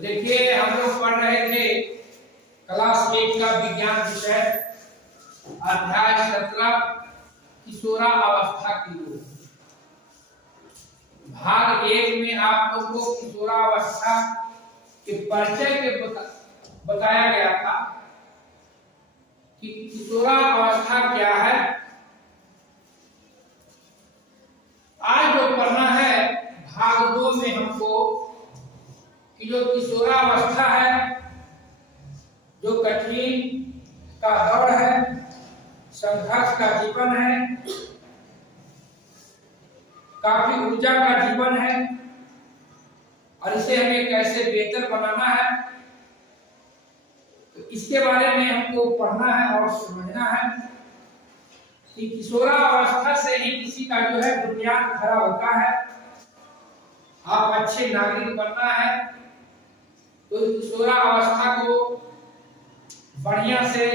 तो देखिए हम लोग पढ़ रहे थे क्लास 8 का विज्ञान विषय अध्याय 17 किशोरावस्था की ओर। भाग 1 में आप लोगों को किशोरावस्था के परिचय के बताया गया था कि किशोरावस्था क्या है। आज जो पढ़ना है भाग 2 में हमको कि जो किशोरावस्था है, जो कठिन का दौर है, संघर्ष का जीवन है, काफी ऊर्जा का जीवन है और इसे हमें कैसे बेहतर बनाना है, तो इसके बारे में हमको पढ़ना है और समझना है कि किशोरावस्था से ही किसी का जो है बुनियाद खड़ा होता है। आप अच्छे नागरिक बनना है तो किशोरावस्था को बढ़िया से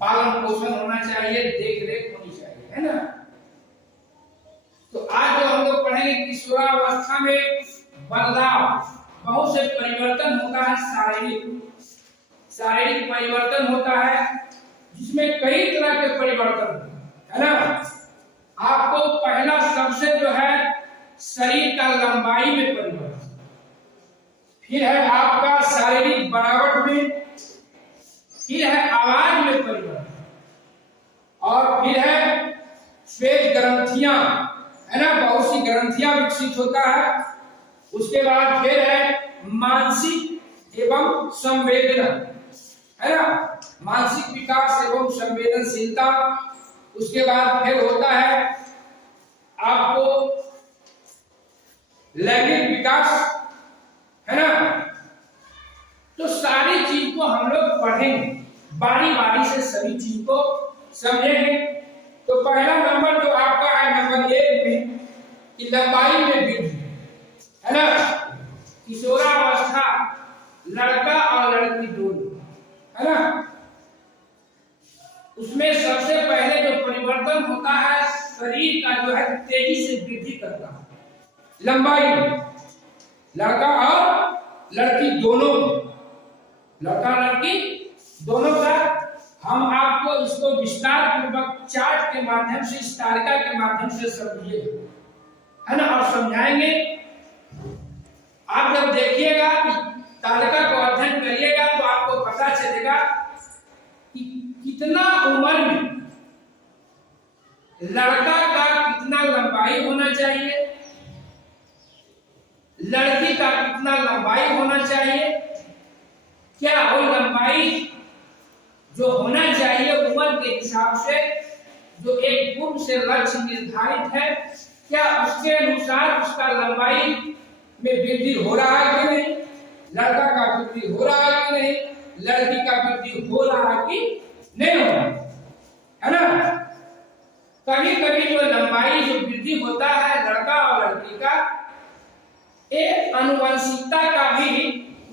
पालन पोषण होना चाहिए, देख रेख होनी चाहिए, है ना। तो आज जो हम लोग पढ़ेंगे किशोरावस्था में बदलाव, बहुत से परिवर्तन होता है, शारीरिक परिवर्तन होता है जिसमें कई तरह के परिवर्तन है ना। आपको पहला सबसे जो है शरीर का लंबाई में परिवर्तन, फिर है आपका शारीरिक बनावट में, फिर है आवाज में परिवर्तन और फिर है श्वेत ग्रंथियां, है ना, बहुत सी ग्रंथियां विकसित होता है। उसके बाद फिर है मानसिक एवं संवेदना, है ना, मानसिक विकास एवं संवेदनशीलता। उसके बाद फिर होता है आपको लैंगिक विकास, है ना। तो सारी चीज को हम लोग पढ़ेंगे, बारी बारी से सभी चीज को समझेंगे। तो पहला नंबर जो आपका है नंबर 1 में कि लंबाई में वृद्धि, है ना। किशोरावस्था लड़का और लड़की दोनों, है ना। उसमें सबसे पहले जो परिवर्तन होता है शरीर का जो है तेजी से वृद्धि करता है लंबाई में, लड़का और लड़की दोनों, लड़का लड़की दोनों का। हम आपको इसको विस्तार पूर्वक चार्ट के माध्यम से, इस तालिका के माध्यम से समझिए, है ना, और समझाएंगे। आप जब देखिएगा तालिका को अध्ययन करिएगा तो आपको पता चलेगा कि कितना उम्र में लड़का का कितना लंबाई होना चाहिए, लड़की का कितना लंबाई होना चाहिए, क्या वो लंबाई जो होना चाहिए उम्र के हिसाब से जो एक पूर्व से लक्ष्य निर्धारित है, क्या उसके अनुसार उसका लंबाई में वृद्धि हो रहा है कि नहीं, लड़का का वृद्धि हो रहा है कि नहीं, लड़की का वृद्धि हो रहा है कि नहीं हो रहा है ना। कभी कभी जो लंबाई जो वृद्धि होता है लड़का और लड़की का, एक अनुवंशिकता का भी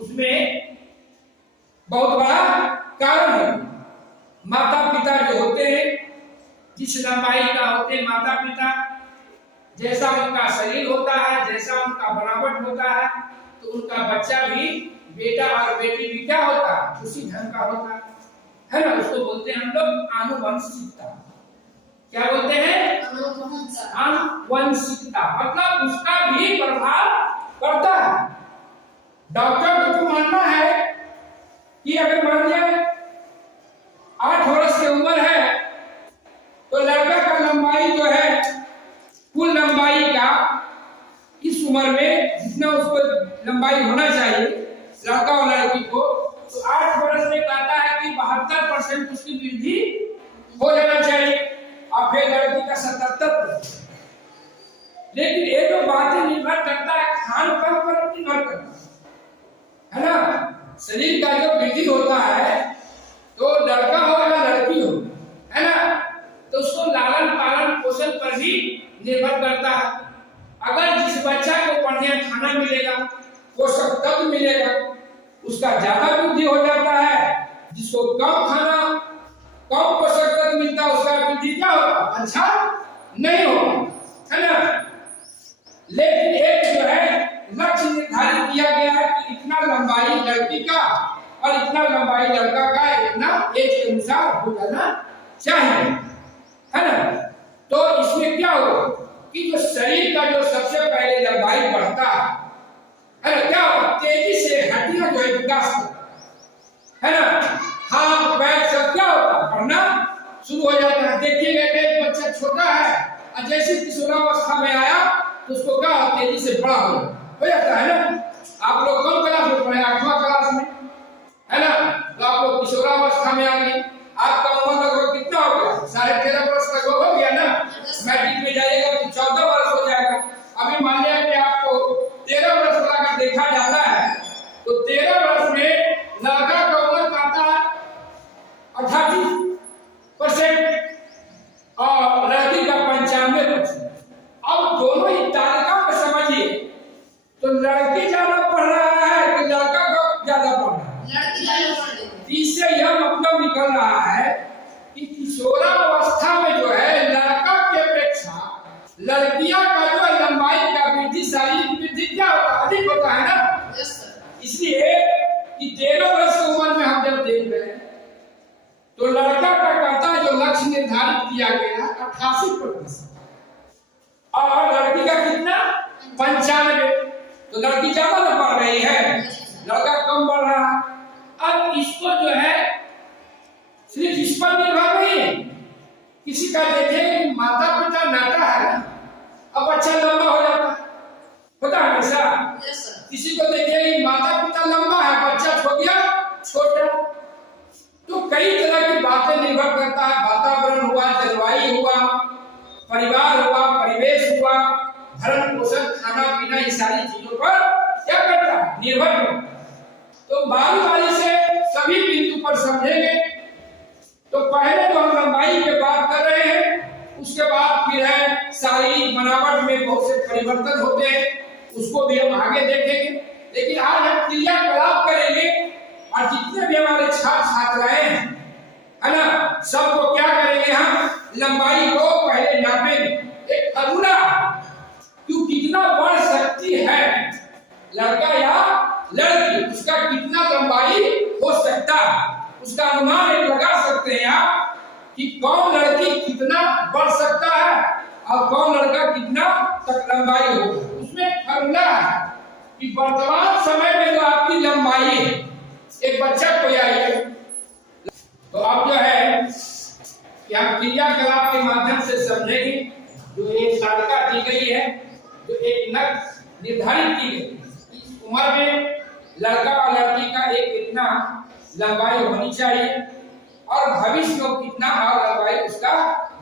उसमें बहुत बड़ा कारण है। माता पिता जो होते हैं, जिस लंबाई का होते हैं माता पिता, जैसा उनका शरीर होता है, जैसा उनका बनावट होता है, तो उनका बच्चा भी, बेटा और बेटी भी क्या होता है, उसी ढंग का होता है ना। उसको बोलते हैं हम लोग आनुवंशिकता। क्या बोलते हैं? आनुवंशिकता, मतलब उसका भी प्रभाव पड़ता है। डॉक्टर को मानना है कि अगर मान लिया 8 वर्ष की उम्र है तो लड़का का लंबाई जो है कुल लंबाई का इस उम्र में जितना उसको लंबाई होना चाहिए लड़का और लड़की को, तो 8 वर्ष में कहता है कि 72% उसकी वृद्धि हो जाना चाहिए और फिर लड़की का 77%। लेकिन ये जो बातें निर्भर करता है खान पान पर निर्भर करता है ना। शरीर का जो वृद्धि होता है तो लड़का हो या लड़की हो, है ना, तो उसको लालन पालन पोषण पर भी निर्भर करता है। अगर जिस बच्चा को बढ़िया खाना मिलेगा, पोषक तत्व मिलेगा, उसका ज्यादा वृद्धि हो जाता है। जिसको कम खाना, कम पोषक तत्व मिलता है, उसका वृद्धि क्या होगा, अच्छा नहीं होगा, है ना। लेकिन एक जो है लक्ष्य निर्धारित किया गया है लड़की का और इतना लंबाई लड़का का, इतना एज के अनुसार हो जाना चाहिए, है ना। तो इसमें क्या हो कि जो शरीर का जो सबसे पहले लंबाई बढ़ता है ना, क्या होता, तेजी से हड्डियां जो है विकास करता है ना, हाथ पैर सब क्या होता, बढ़ना शुरू हो जाता है। देखिएगा कि एक बच्चा छोटा है और जैसे किशोरावस्था में आया तो उसको क्या तेजी से बड़ा हो जाता है ना। आप लोग कौन क्लास में पढ़े, 8वां क्लास में, है ना। तो आप लोग किशोरावस्था में आ गए, आपका उम्र लगभग कितना हो गया, 13.5 वर्ष लगभग हो गया ना। मैट्रिक में जाइएगा तो 14 वर्ष हो जाएगा। अभी मान लिया कि आपको 13 वर्ष का देखा जाता है तो 13 वर्ष में लड़का का उम्र आता है 88% और लड़की का 95%। अब दोनों ही तालिका में समझिए तो लड़की ज्यादा पढ़ रहा है कि लड़का को ज्यादा पढ़ रहा है, लड़की ज्यादा पढ़ रही है। इससे यह मतलब निकल रहा है कि किशोरावस्था में जो है लड़का की अपेक्षा लड़कियां का जो लंबाई का वृद्धि, शारीरिक वृद्धि क्या होता है, अधिक होता है ना। इसलिए कि 13 वर्ष की उम्र में हम जब देख रहे हैं तो लड़का का कहता जो लक्ष्य निर्धारित किया गया 88% और लड़की का कितना 95। तो लड़की ज्यादा न पढ़ रही है, लड़का कम पढ़ रहा है। अब इसको जो है सिर्फ इस पर निर्भर नहीं है, किसी का देखे कि माता पिता नाटा है ना, अब बच्चा लंबा हो जाता है, होता है हमेशा। किसी को देखे कि माता पिता लंबा है, बच्चा हो गया छोटा। तो कई तरह की बातें निर्भर करता है, वातावरण हुआ, जलवायु हुआ, परिवार हुआ, परिवेश हुआ, भरण पोषण, खाना पीना, ये सारी चीजों पर क्या करता है, निर्भर करता। तो बारी बारी से सभी बिंदु पर समझेंगे। तो पहले तो हम लंबाई की बात कर रहे हैं, उसके बाद फिर है शारीरिक बनावट में बहुत से परिवर्तन होते हैं, उसको भी हम आगे देखेंगे। लेकिन आज हम क्रियाकलाप करेंगे और जितने भी हमारे छात्र छात्राएं हैं, है ना, सबको क्या करेंगे, हम लंबाई को पहले नापेंगे। एक फॉर्मूला तू कितना बढ़ सकती है, लड़का या लड़की, उसका कितना लंबाई हो सकता है, उसका अनुमान एक लगा सकते हैं आप कि कौन लड़की कितना बढ़ सकता है और कौन लड़का कितना तक लंबाई होगा। उसमें फॉर्मूला है कि वर्तमान समय में जो आपकी लंबाई है, एक बच्चा कोई आइए तो आप जो है कि हम क्रियाकलाप के माध्यम से समझेंगे। जो एक तालिका दी गई है, जो एक नक निर्धारित की गई, इस उम्र में लड़का और लड़की का एक इतना लंबाई होनी चाहिए और भविष्य में कितना और लंबाई उसका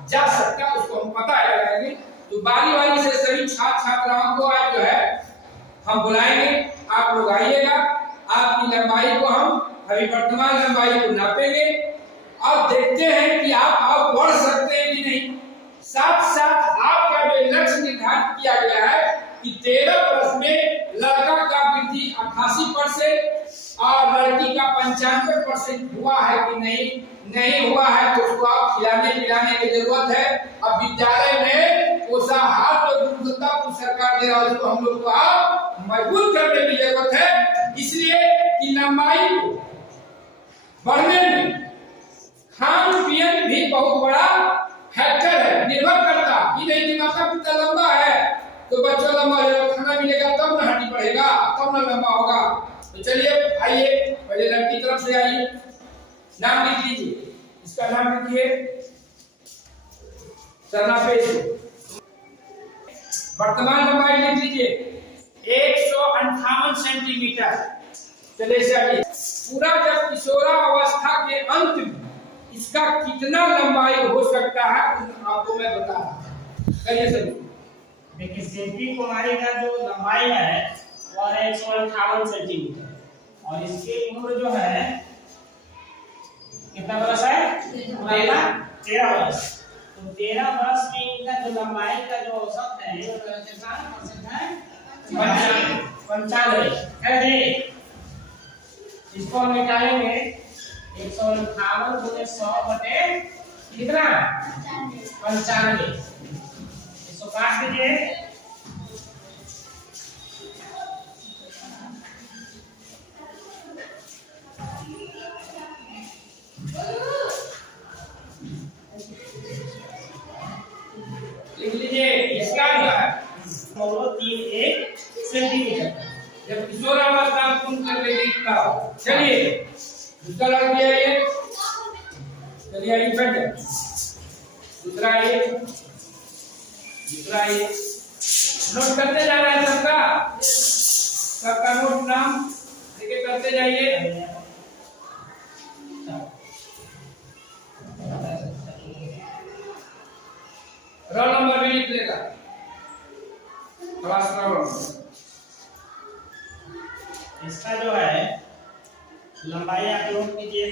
जा सकता है, उसको हम पता लगाएंगे। तो बारी बारी से सभी छात्र छात्राओं को आज जो है हम बुलाएंगे, आप लोग आइएगा, आपकी लंबाई को हम अभी वर्तमान लंबाई को नापेंगे और देखते हैं कि आप बढ़ सकते हैं कि नहीं। साथ साथ आपका जो लक्ष्य निर्धारित किया गया है कि 13 वर्ष में लड़का का वृद्धि 88% और लड़की का 95% हुआ है कि नहीं हुआ है, तो उसको आप खिलाने पिलाने की जरूरत है। अब विद्यालय में पोषाहार जो गुणवत्ता को सरकार दे रहा है, उसको हम लोग को आप मजबूत करने की जरूरत है। इसलिए कि लंबाई को बढ़ने में खान पीन भी बहुत बड़ा फैक्टर है, निर्भर करता। ये नहीं कि माता पिता लंबा है तो बच्चा लंबा है, खाना मिलेगा तब ना हड्डी बढ़ेगा, तब ना लंबा होगा। तो चलिए आइए, पहले लड़की तरफ से आइए, नाम लिख लीजिए, इसका नाम लिखिए सरनापेश। वर्तमान लंबाई लिख लीजिए 158 सेंटीमीटर। चलिए चलिए, पूरा जब किशोरावस्था के अंत में इसका कितना लंबाई हो सकता है आपको मैं बता रहा हूं। करिए सर। देखिए शिल्पी कुमारी का जो लंबाई है वो है 158 सेंटीमीटर और इसकी उम्र जो है कितना वर्ष है, 13 वर्ष। तो 13 वर्ष में इनका जो लंबाई का जो औसत है वो कितना परसेंट है, 95 है। इसको हम निकालेंगे 158 गुणे 100 बटे कितना 95। इसको काट दीजिए। इसका लग गया ये, चलिए आइए बैठ जाए। दूसरा ये, दूसरा ये, नोट करते जा रहे हैं सबका नोट नाम लेके करते जाइए। रोल नंबर भी निकलेगा, क्लास का रोल। इसका जो है लंबाई आप नोट कीजिए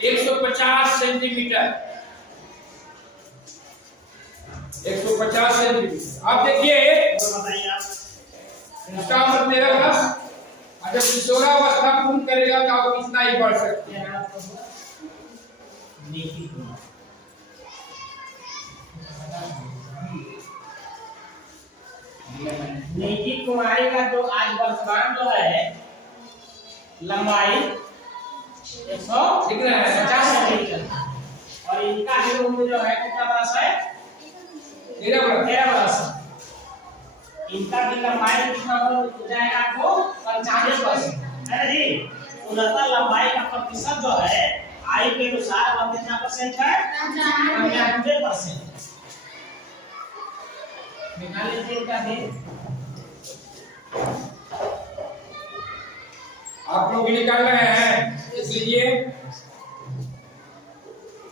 150 सेंटीमीटर, 150 सेंटीमीटर। आप देखिए बताइए आप इसका मतलब मेरा बस जब किशोरावस्था पूर्ण करेगा तो आप कितना ही बढ़ सकते हैं। नेकी कुमारी का जो आज वर्तमान जो है लंबाई 150 सेंटीमीटर और इनका भी उम्र जो है कितना बरस है 13 बरस। इनका भी लंबाई कितना हो जाएगा आपको 95% है ना जी। उनका लंबाई का प्रतिशत जो है आयु के अनुसार वह कितना परसेंट है 95%। निकाल लीजिए इनका भी। आप लोग भी निकाल रहे हैं, इसलिए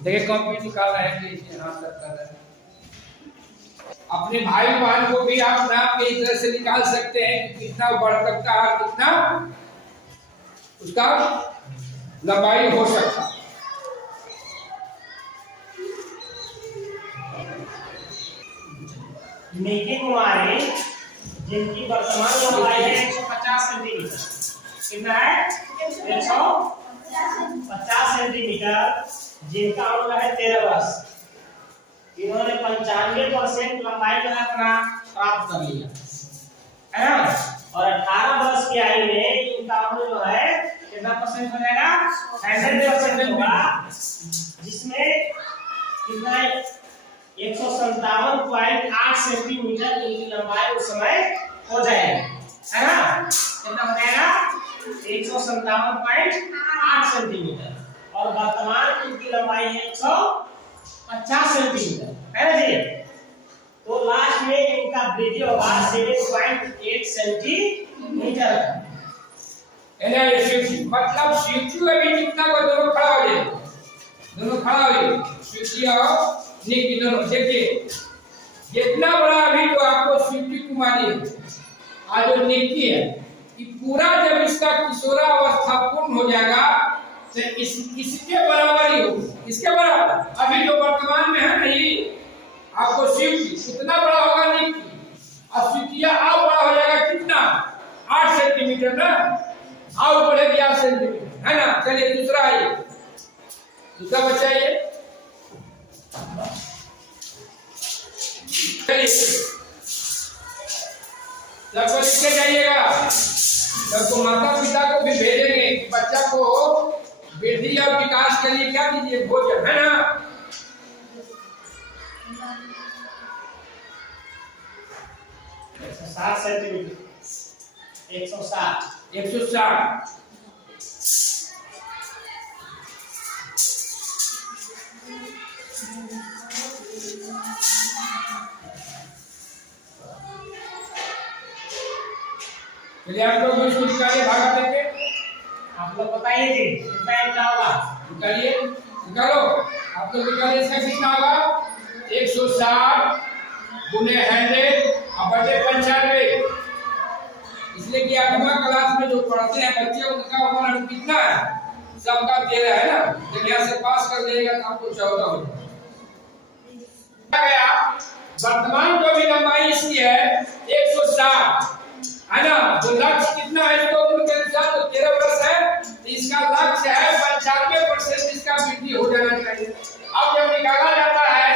देखिए कॉपी निकाल रहे हैं कि हाथ तक कर रहे हैं। अपने भाई बहन को भी आप नाप के इस तरह से निकाल सकते हैं कि कितना बढ़ सकता है और कितना उसका लंबाई हो सकता है। नेकी कुमारी जिनकी वर्तमान लंबाई है 150 सेंटीमीटर, कितना है 150 सेंटीमीटर, जिनका उम्र है 13 वर्ष। इन्होंने 95% लंबाई जो है अपना प्राप्त कर लिया है ना। और 18 वर्ष की आयु में इनका उम्र जो है कितना परसेंट हो जाएगा 100% होगा, जिसमें कितना 157.8 सेंटीमीटर की लंबाई उस समय हो जाएगी है ना। कितना हो जाएगा 157.8 सेंटीमीटर और वर्तमान इनकी लंबाई है 150 सेंटीमीटर है ना जी। तो लास्ट में इनका वृद्धि होगा 7.8 सेंटीमीटर। मतलब शिवजी अभी कितना को दोनों खड़ा हो जाए, दोनों खड़ा हो जाए शिवजी और निकी दोनों। देखिए जितना बड़ा अभी तो आपको शिवजी कुमारी है आज जो निकी है कि पूरा जब इसका किशोरावस्था पूर्ण हो जाएगा तो इसके बराबर ही होगा। इसके बराबर अभी जो वर्तमान में है नहीं आपको शिवजी कितना बड़ा होगा निकी, अब शिवजिया और बड़ा हो जाएगा कितना 8 सेंटीमीटर ना, और बढ़ेगी 8 सेंटीमीटर है ना। चलिए दूसरा है, दूसरा बच्चा ये सबको लिख के जाइएगा। सबको माता पिता को भी भेजेंगे कि बच्चा को वृद्धि और विकास के लिए क्या दीजिए भोजन है ना। 160 सेंटीमीटर 160 चलिए आप लोग इसको निकालिए भागा देके, आप लोग बताइए जी कितना होगा। निकालिए, निकालो आप लोग निकालिए। इसका कितना होगा 160 गुने 100 और बटे 95। इसलिए कि आठवां क्लास में जो पढ़ते हैं बच्चे उनका उम्र कितना है सबका 13 है ना। जब यहाँ से पास कर देगा तो आपको 14 हो जाएगा। वर्तमान जो भी लंबाई इसकी है 160 है ना। तो लक्ष्य कितना है इसको उम्र के अनुसार तो 13 वर्ष है, तो इसका लक्ष्य है 95% इसका वृद्धि हो जाना चाहिए। अब जब निकाला जाता है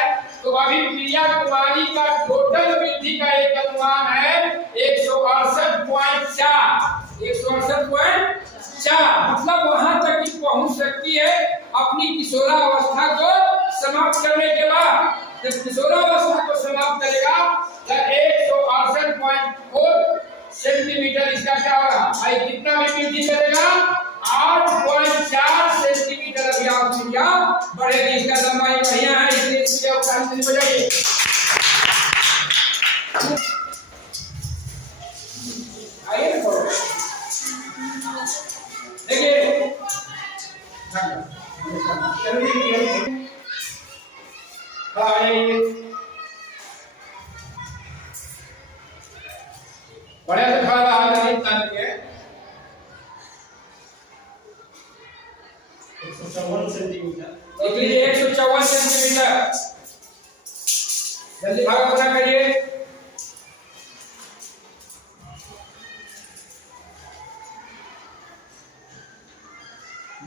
तो अभी प्रिया कुमारी का टोटल वृद्धि का एक अनुमान है 168.4 मतलब वहां तक ही पहुंच सकती है अपनी किशोरावस्था को समाप्त करने के बाद। जब किशोरावस्था को समाप्त करेगा तो 168.4 सेंटीमीटर इसका क्या होगा भाई, कितना भी वृद्धि करेगा 8.4 सेंटीमीटर अभी आप क्या बढ़ेगी। इसका लंबाई बढ़िया है, इसलिए इसके अवकाश नहीं बढ़ेगी। आइए देखिए बड़े से खड़ा रहा नहीं तन के 154 सेंटीमीटर। इसलिए 154 सेंटीमीटर। जल्दी भाग पूरा करिए।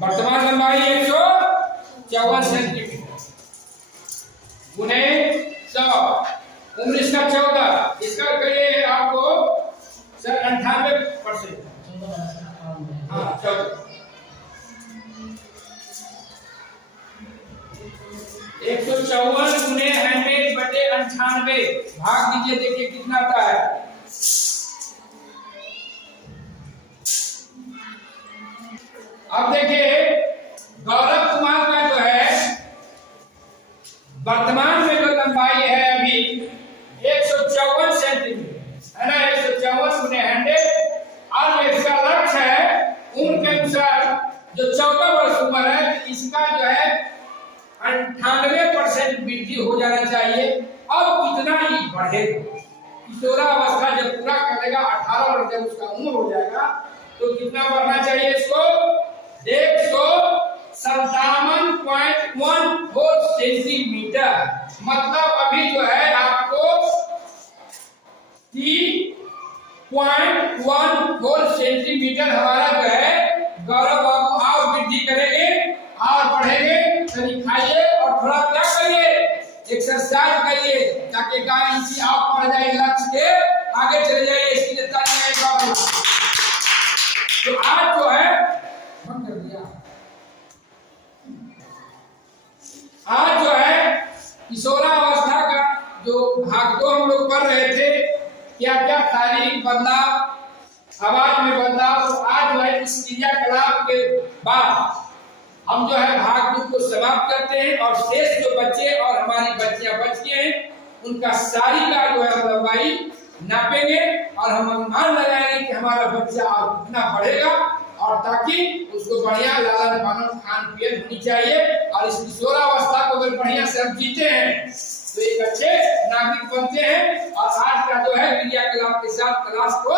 वर्तमान लंबाई 154 सेंटीमीटर गुने 100, उम्र इसका 14, इसका करिए आपको सर 98%। हाँ 14, 154 गुने 100/98 भाग दीजिए, देखिए कितना आता है। अब देखिए गौरव कुमार का जो है वर्तमान में जो लंबाई है अभी 154 सेंटीमीटर है ना, 154 गुने 100। और इसका लक्ष्य है उम्र के अनुसार जो 14 वर्ष उम्र है, इसका जो है 98% वृद्धि हो जाना चाहिए। अब कितना ही बढ़ेगा, किशोरावस्था जब पूरा कर लेगा, 18 वर्ष जब उसका उम्र हो जाएगा तो कितना बढ़ना चाहिए इसको 157.14 सेंटीमीटर। मतलब अभी जो है आपको 3.14 सेंटीमीटर हमारा जो है गौरव बाबू आप वृद्धि करेंगे और बढ़ेंगे। चलिए खाइए और थोड़ा क्या करिए, एक्सरसाइज करिए ताकि गाय इंची आप बढ़ जाए, लक्ष्य के आगे चले जाइए। इसकी तो आज जो है बंद कर दिया। आज जो है किशोरावस्था का जो भाग 2 हम लोग पढ़ रहे थे, क्या क्या शारीरिक बदलाव, आवाज में बदलाव। तो आज जो है इस क्रियाकलाप के बाद हम जो है भाग 2 को समाप्त करते हैं और शेष जो बच्चे और हमारी बच्चियां बच गए हैं उनका सारी का जो है लंबाई नापेंगे और हम अनुमान लगाएंगे कि हमारा बच्चा और कितना बढ़ेगा, और ताकि उसको बढ़िया लालन पालन खान पियन होनी चाहिए। और इस किशोरावस्था को अगर बढ़िया से हम जीते हैं तो एक अच्छे नागरिक बनते हैं। और आज का जो है क्रियाकलाप के साथ क्लास को